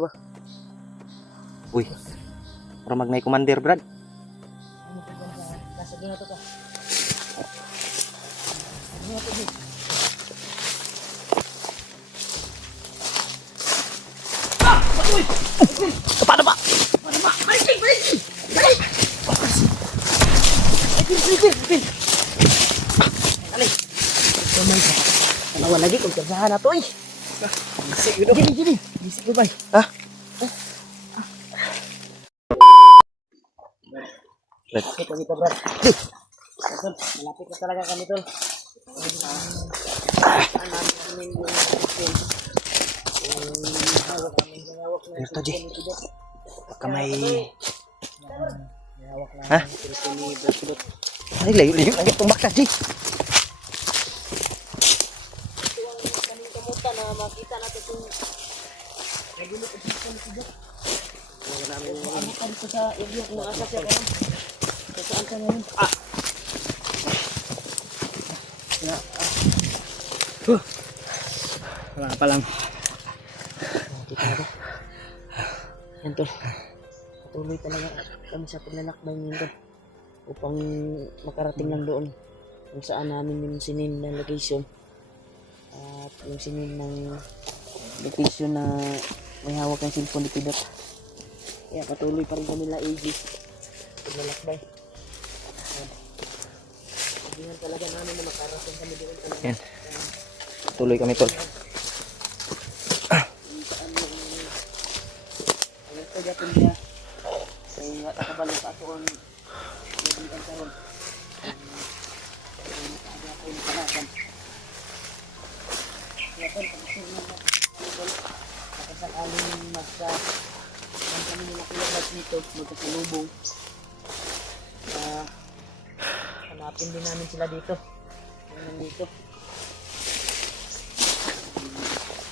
ba? Uy, para magnay commander, Brad. Nasa doon na to ka. Ano na to, Jay? Uy! Paano ba? Paano ba? Breaking! Breaking! Breaking! Alay! Oh my God. Dalawa lagi kung kerjahan na to eh. Bisik gitu. Gini. Bisik ko ba? Hah? Brad. Ito dito, Brad. Tol, malapit na talaga kami, Tol. Berto, Ji. Baka may... Hah? Ay, layo-layo lagi itong baklas, Ji. Kamuta na makita natin kung nagulo ko dito ng tubig. Ano ka dito sa area kung asa siya karon? Saan ka ngayon? Wala pa lang. Kita na ba? Yan, Tol. Patuloy talaga kami sa paglalakbay ngayon, Tol. Upang makarating lang doon kung saan namin yung sinin na location. At yung sinin ng location na may hawak ng cellphone ni Pidot. Kaya patuloy pa rin kami la AG paglalakbay. Sabihan talaga namin na makarating kami doon talaga. Yan. Tuloy kami, Tol. Ito dapat niya ay nakabalo sa aton yung karon. Kaya po, pag-isip mo na nakasakaling kung kami nila kilabas dito, magkasalubong. Hanapin din namin sila dito. Yung nandito.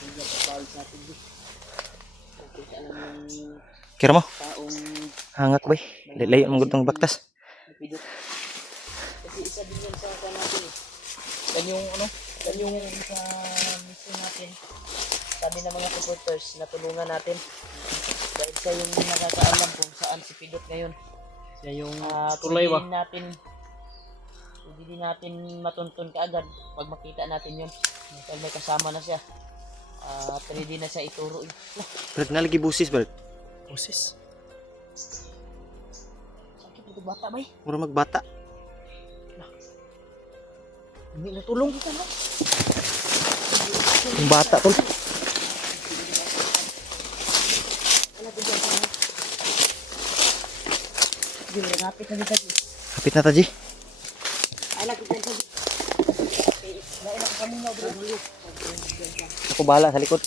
Hindi pa pawal sa atin dito. Nakita lang yung Kira mo? taong Hangat, boy. Layo ang gutong baktas. napidot. Kasi isa din yan sa natin eh. Yan yung ano? Yan yung sa mission natin. Sabi ng mga supporters na tulungan natin. Dahil siya yung nakakaalam kung saan si Pidot ngayon. Siya yung Hindi din natin matuntun kaagad pag makita natin yun. Dahil may kasama na siya. At ready na siya ituro. Brad, nalagi busis, Brad. Busis? Sakit ito bata ba eh? Mura magbata. Hindi na tulong kita no? Yung bata, Tol. Alam ko dyan sa ano? Hindi mo rapit na dito. Kapit na, Taji. Alam ko dyan sa dito. Dahil ako kami na bro. Ako bahala sa likod.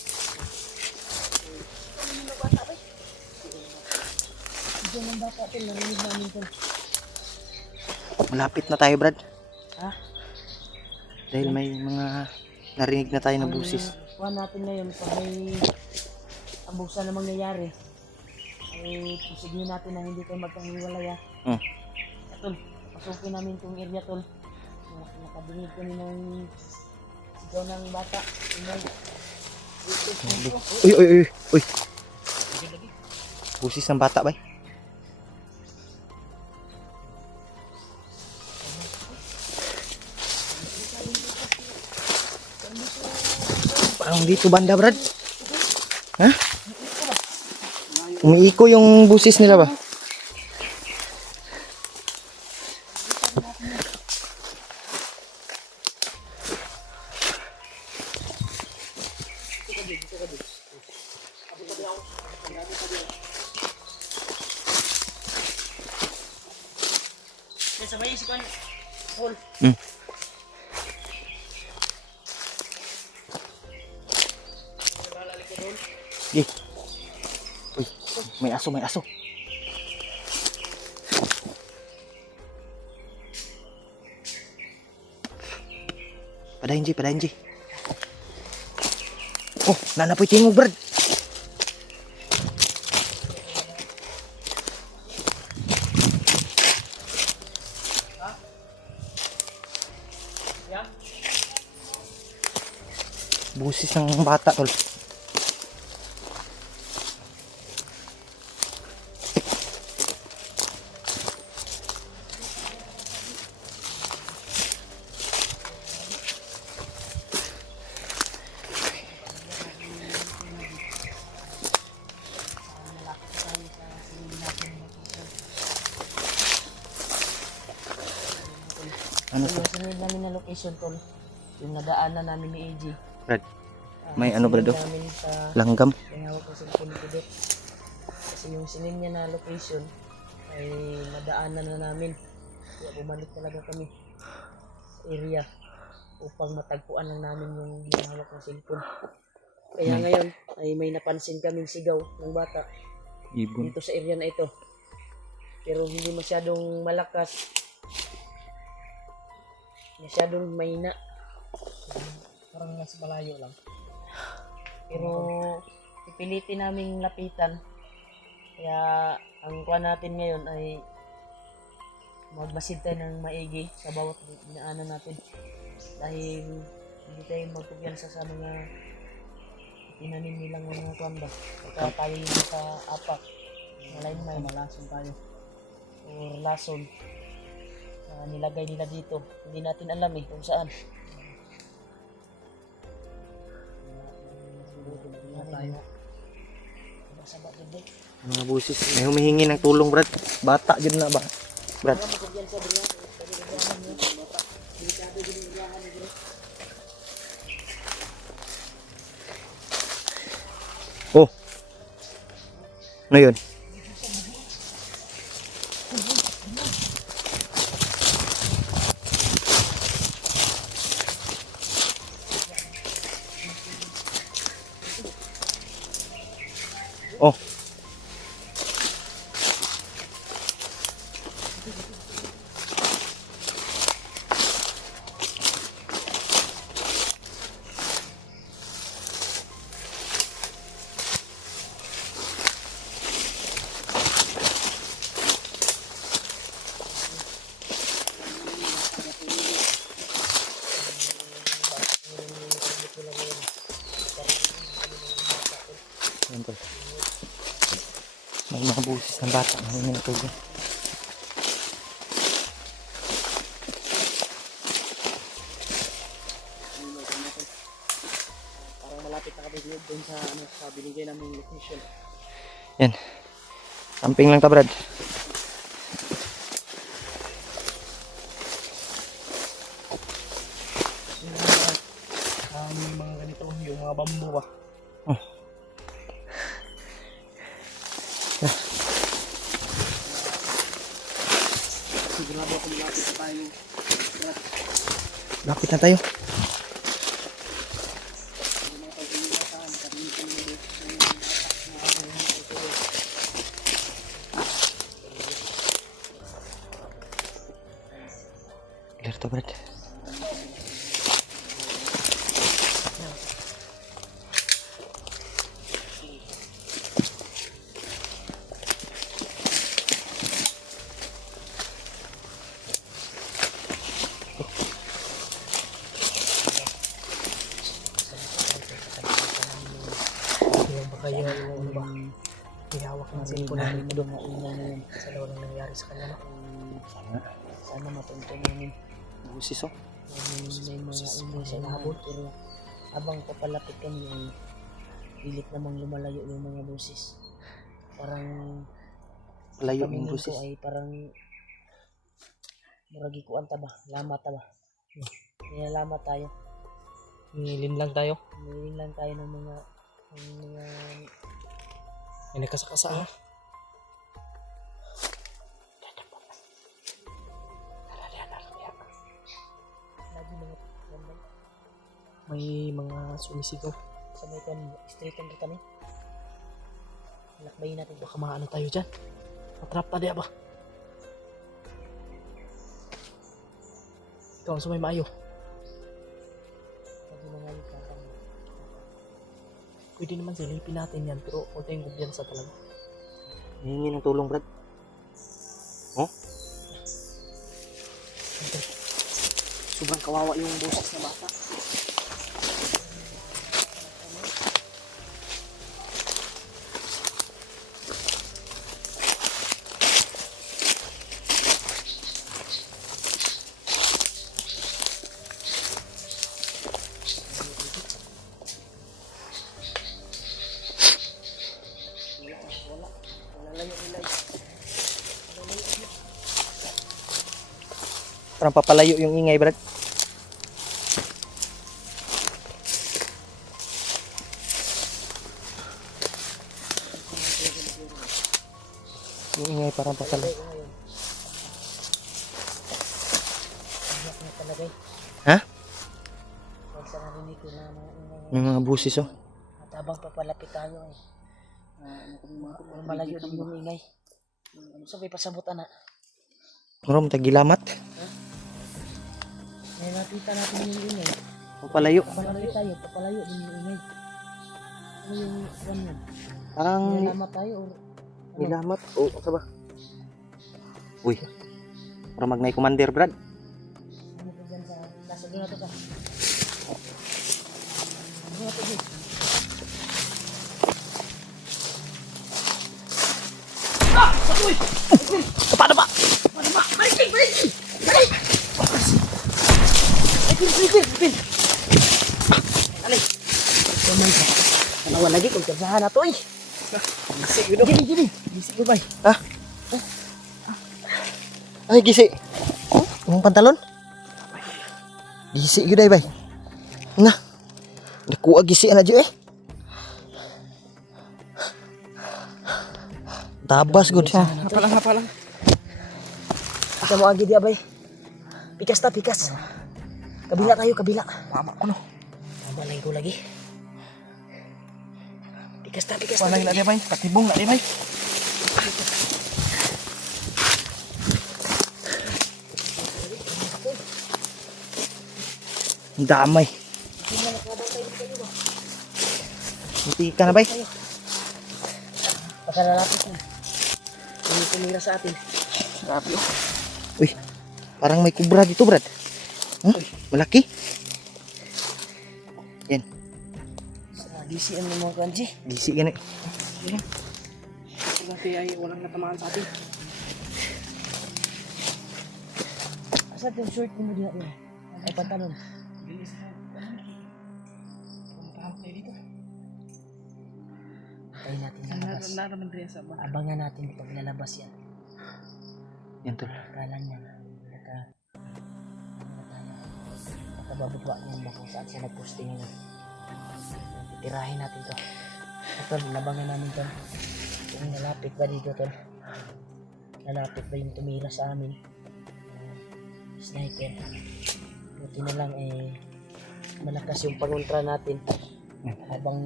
Diyan ang bata ito. Narinig namin ito. Malapit na tayo, Brad. Ha? Dahil may mga narinig na tayo na busis. Kuha natin ngayon pag may abusan na mangyayari ay pusigin natin na hindi tayo magkahiwalay ha. Tol, pasukin namin itong area tol. Nakadinig kami ng sigaw ng bata. Uy. Busis ng bata, bay. Parang dito banda, Brad. Ha? Umiiko yung busis nila ba? Sabay si Kon. Paul. Gi. Uy, may aso. Padahin, Ji. Oh, nanapoy tingog, Brad. Busis ng bata, Tol. Ano So, to? yung sinunod namin na location tol, yung nadaanan namin ni AJ. Brad, may ano, Brad, oh? Namin sa Langgam. may hawak ko sa cellphone ko dito. Kasi yung sinunod niya na location ay nadaanan na namin. Kaya bumalik talaga kami sa area upang matagpuan lang namin yung may hawak ng cellphone. Kaya ngayon ay may napansin kaming sigaw ng bata Ibon. dito sa area na ito. Pero hindi masyadong malakas. Masyadong mahina. Parang nasa malayo lang. Pero pipilitin naming lapitan. Kaya ang kuha natin ngayon ay magbasid tayo ng maigi sa bawat dinaanan natin. Dahil hindi tayo magkumpiyansa sa mga tinanim nilang mga kuwan ba. Pagka tayo yung naka-apak, malain-may, malason tayo. Or lason. Nilagay nila dito. Hindi natin alam kung saan. Tayo. Masama din din. Mga busis. May humihingi ng tulong, Brad. Bata dyan na ba? Brad. Oh. Ano yun? Oh. Yan tol. May mga busis ng bata na humingi ng tulong. Parang malapit na kami doon sa sa binigay namin location. Yan. Camping lang ta, Brad. Yung mga ganito, yung mga bambu ba. Oh. Sigurado ako malapit na tayo. Lapit na tayo. Clear to, Brad. Baka yung ano ba, ihawak ng cellphone namin doon na ingay na yun sa lawa ng nangyari sa kanya. Sana matunto namin. Busis, oh. May mga ingay sa labot. Pero habang papalapit kami ay pilit namang lumalayo yung mga busis. Parang Layo kami yung nito busis. ay parang muragi kuan ta ba? Lama ta ba? Lama tayo. Nilin lang tayo. Nilin lang tayo ng mga May nakasakasa ha. lagi mga ganda. May mga sumisigaw. Sa may kan street ang kami. Lakbayin natin ba? Baka maano tayo dyan. Matrap na diya ba? Ikaw ang sumay maayo. Lagi mga likatan. Pwede naman silipin natin yan. Pero huwag tayong kumpiyansa talaga. Hihingi ng tulong, Brad. Oh? Sobrang kawawa yung boses na bata. Parang papalayo yung ingay, Brad. Yung ingay parang papalayo. Iyak na talaga eh. Ha? Huwag sa narinig ko na May mga busis, oh. at habang papalapit tayo eh. Malayo din yung ingay. So may pasabutan na. Marom, tagilamat. May nakita natin yung ingay. Papalayo. Papalapit tayo, papalayo din yung ingay. Ano yung one yun? Parang Nalamat tayo or nilamat. Oo, oh, ba? Uy. Parang magnay commander, Brad. ano ko dyan sa nasa doon natin ka. Doon natin dyan. Paano ba? Oh my God. Dalawa lagi kung tersahan na to eh. Gini. Gising ko ba? Ha? Ay, gisi. Yung pantalon? Gisi yun ay, bay. Na. Nakuha gisi na dyan eh. Tabas, good. Hapalang. Kita mo agi dia bay. Pikas. Kabila tayo, kabila. Mama ko no. Mamalay ko lagi. Pikas. Palang na di bay. Patibong na di bay. Ang damay. Hindi ka na, bay. Pagkalalapit na. Hindi tumira sa atin. Grabe oh. Uy, parang may kubra dito, Brad. Malaki. Yan, Sa DC ang mga kanji. gisi gani. Kasi ay walang natamaan sa atin. Asa yung short mo din natin? Ay pantalon. Bilis na. Pumuntahan tayo dito. Tayo natin sa labas. Naraman rin sa ba. Abangan natin pag lalabas yan. Yan, tol. Kalan niya. Nakabababa niyan ba kung saan siya nag-posting ngayon. Titirahin natin to. Ito, labangan namin to. Kung nalapit ba dito to. Nalapit ba yung tumira sa amin. Sniper. Buti na lang malakas yung pangontra natin. Habang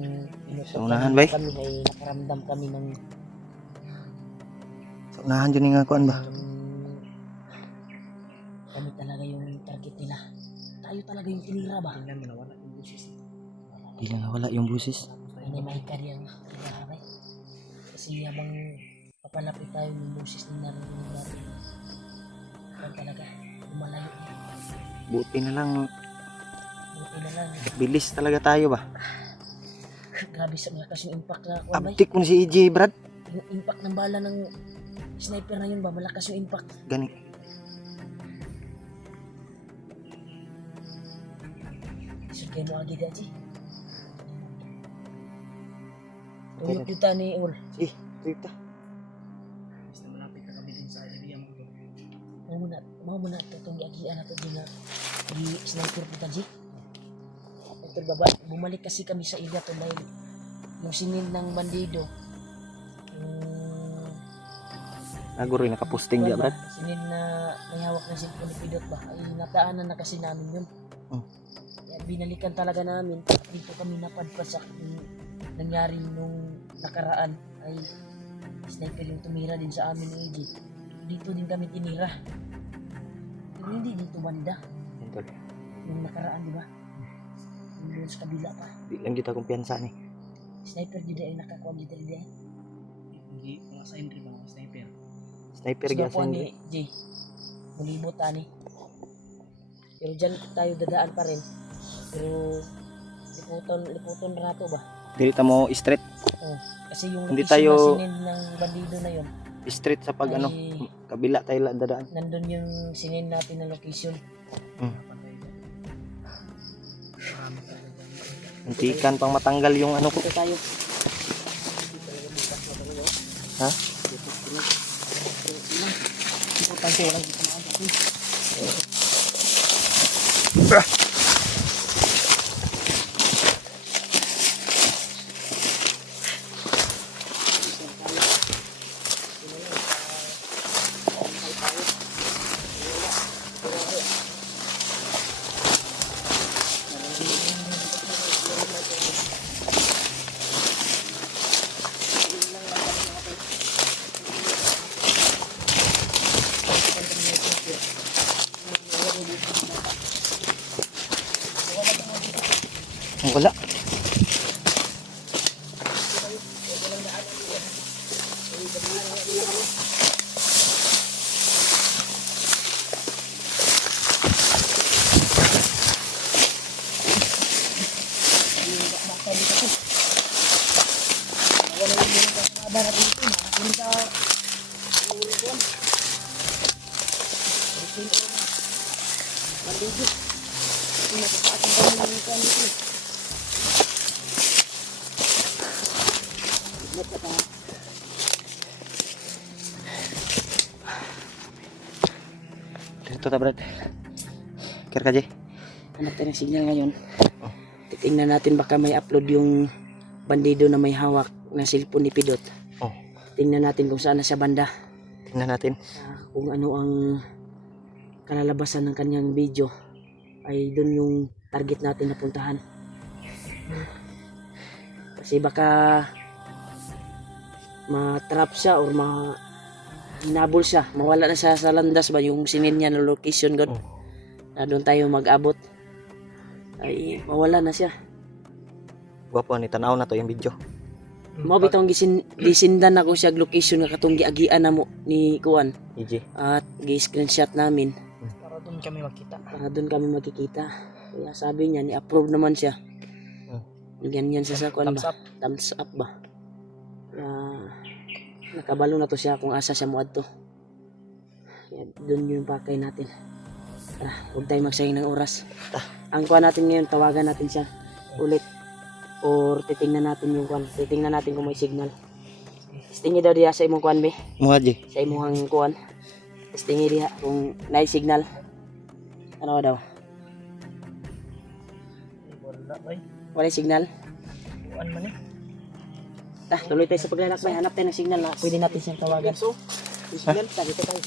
Sa unahan, bay? kami ay nakaramdam kami ng Sa unahan dyan nga kuan ba? kami talaga yung target nila. Tayo talaga yung tinira ba? Tingnan mo na wala yung busis. Di lang nawala yung busis. Hindi may karyang tinirahay. Kasi habang papalapit tayo yung boses na narinig natin. Kaya talaga, lumalayo na. Buti na lang, Buti na lang. bilis talaga tayo ba? Grabe sa malakas yung impact na ako. Abtik mo na si EJ, Brad. Yung impact ng bala ng sniper na yun ba? Malakas yung impact. Gani. Sugay mo agad aji. Tuyok yuta ni Ul. Eh, dito. Basta malapit na kami din sa area mo. Mau mo na itong iagian na ito di nga di sniper kita ji. Ito baba, bumalik kasi kami sa area to dahil yung singin ng bandido. Yung Naguro yung nakaposting dia, Brad. sinin na may hawak na cellphone ni Pidot ba? Ay nataanan na kasi namin yun. Kaya binalikan talaga namin. Dito kami napadpad sa nangyari nung nakaraan ay sniper yung tumira din sa amin ni AJ. Dito din kami tinira. Pero hindi dito banda. Yan, tol. Yung nakaraan di ba? Yung doon sa kabila pa. Di lang kita kumpiyansa ni. Sniper dito ay nakakuha dito din. Hindi mga sign rin mga sniper. Sniper Sige gya po sa ni Jay. Mulibot ani. Pero dyan tayo dadaan pa rin. Pero liputon rato ba? Dili ta mo straight. Oh, kasi yung Hindi location tayo- na sinin ng bandido na yun. Straight sa pag ay, ano, kabila tayo dadaan. nandun yung sinin natin na location. Muntikan pang matanggal yung ano ko. Ito tayo. Ha? Importante walang dito na Wala. Dito ta, Brad. Kaya ka, Jay. Hanap tayo ng signal ngayon. Titingnan natin baka may upload yung bandido na may hawak na cellphone ni Pidot. Oh, Tingnan natin kung saan na siya banda. tingnan natin. Kung ano ang kalalabasan ng kanyang video ay doon yung target natin na puntahan. Kasi baka ma-trap siya or hinabol siya, mawala na siya sa landas ba yung sinil niya na location god. Na doon tayo mag-abot ay mawala na siya. Gwapo ni tanaw na to yung video. Mao bitong gisindan ako siya location nga katong giagian na mo ni Kuan EJ. at gi-screenshot namin Para doon kami makita. para doon kami makikita. Kaya sabi niya ni-approve naman siya. Ganyan siya sa Kuan Thumbs ba? up. Thumbs up ba? Kaya nakabalo na to siya kung asa siya muadto. Kaya doon yung pakay natin. Tara, huwag tayo magsayang ng oras. Ang kuha natin ngayon, tawagan natin siya ulit. Or titingnan natin yung kuan. Titingnan natin kung may signal. Testingi daw diya sa imong kuan be. Mga, Jay. Sa imong kuan. Testingi diya kung may signal. Ano daw? Wala ba? Wala signal? Kuan man eh. Tuloy tayo sa paglalakbay. Hanap tayo ng signal na pwede natin siyang tawagan. So, signal, dito tayo.